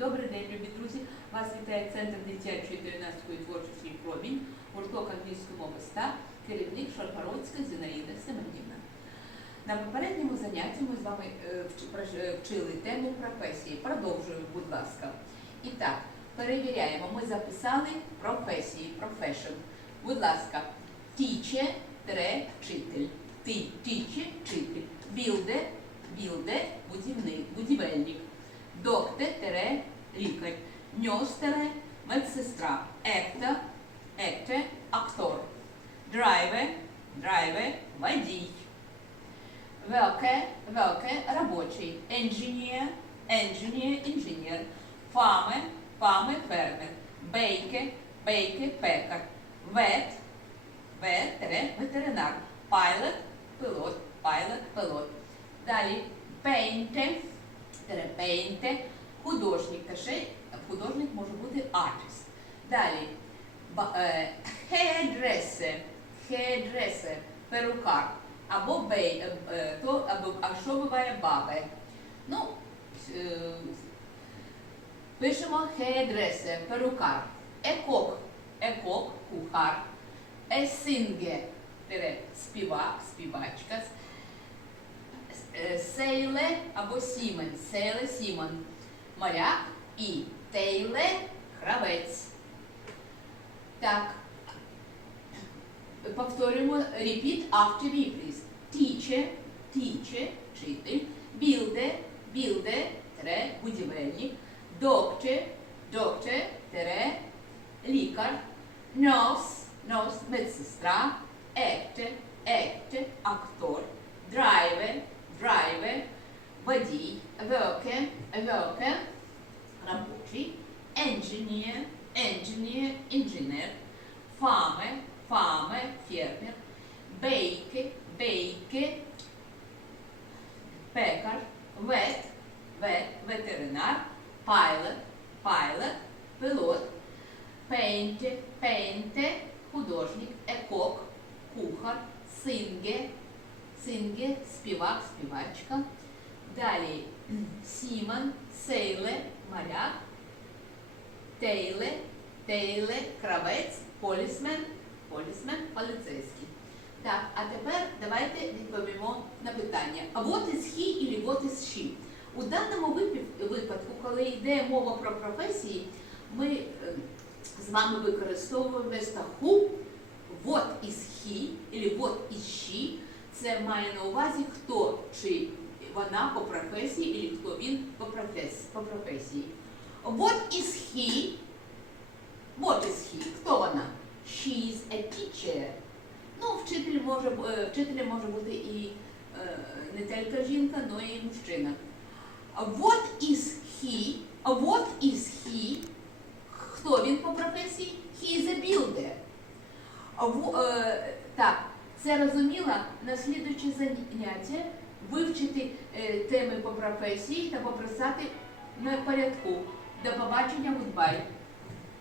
Добрий день, любі друзі! Вас вітає Центр дитячої та юнацької творчості промінь, гурток англійської мови керівник Шаргородська Зінаїда Семенівна. На попередньому занятті ми з вами е, е, вчили тему професії. Продовжуємо, будь ласка. І так, перевіряємо. Ми записали професії, profession. Будь ласка, тіче тире вчитель. Ти тіче вчитель. Білде, білде будівельник. Докте тере лікар. Ньос медсестра. Екта, екте актор. Драйве, драйве водій. Велке, велке робочий. Engineer, engineer, інженер. Фаме, фаме фермер. Бейке, бейке пекар. Вет, вет, ветеринар. Пайлот, пилот, пайлот, пилот. Далі пейнте, терапейнте, художник. Та ще художник може бути artist. Далі е, hairdresser, hairdresser, перукар. Або бей, е, е, то, або, а що буває бабе? Ну, пишемо hairdresser, перукар. Екок, екок, кухар. Есинге, співак, співачка. Сейле або Сімен, Сейле Сімон, моряк і Тейле кравець. Так. Повторюємо repeat after me, please. Teacher, teacher, вчитель, builder, builder, тире, будівельник, doctor, doctor, тире, лікар, nurse, nurse, медсестра, actor, робочий, engineer, engineer, інженер, farmer, farmer, фермер, baker, baker, пекар, vet, vet, ветеринар, pilot, pilot, пилот, painter, painter, художник, екок, кухар, синге, синге, співак, співачка. Далі Сімон, Сейле, моряк, Тейле, Тейле, кравець, полісмен, полісмен, поліцейський. Так, а тепер давайте відповімо на питання. А what is he і what is she? У даному випадку, коли йде мова про професії, ми е, з вами використовуємо who, what is he, або what is she. Це має на увазі, хто чи вона по професії, або хто він по професії. По професії. What is he? What is he? Хто вона? She is a teacher. Ну, вчитель може, е, вчителем може бути і е, не тільки жінка, але і мужчина. What is he? What is he? Хто він по професії? He is a builder. Е, так, це розуміла на слідуюче заняття вивчити е, теми по професії та пописати на порядку. До побачення, goodbye.